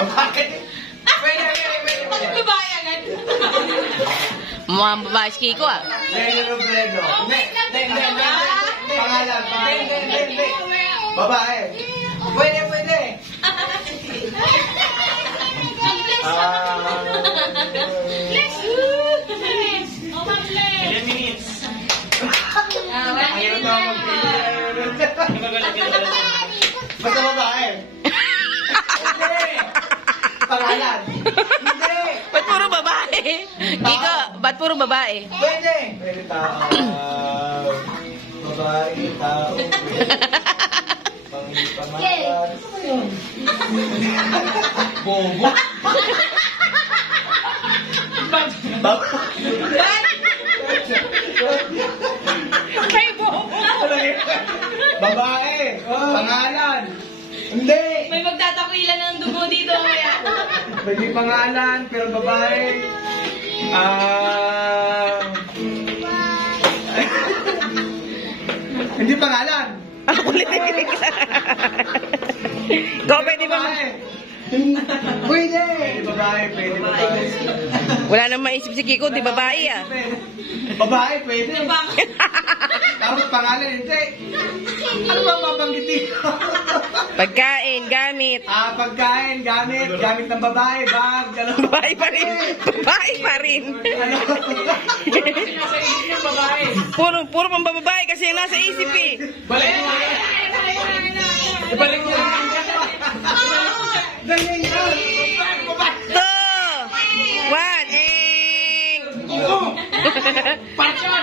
Babae. Pwede. Bakit babae agad? Mukhang babae si Kiko ah. Lenny Robredo. Hindi. Pangalan. Hindi. Babae. Pwede. Basta babae. Hindi. Pangalan. Hindi. Ba't puro babae? Kiko, ba't puro babae? Pwede tao. Babae, tao. Pangalan. Bobo. Kay Bobo. Babae. Pangalan. Hindi. May magtatakwilan ng dugo dito kaya. Pwede pangalan, pero babae. Hindi pangalan. Ako ulit. Go, pwede ba? Pwede babae. Wala nang maisip si Kiko, di babae ah. Babae, pwede. Tapos pangalan, hindi. Ano ba mabanggitin? Pagkain, gamit. Pagkain, gamit ng babae, bag, ano. Babae pa rin. Babae pa rin. Ano? Nasa isip ng babae. Puro pang babae kasi yung nasa isip eh. Balik mo. Ibalik mo. Ganyan yan. Two, one, and... Patron,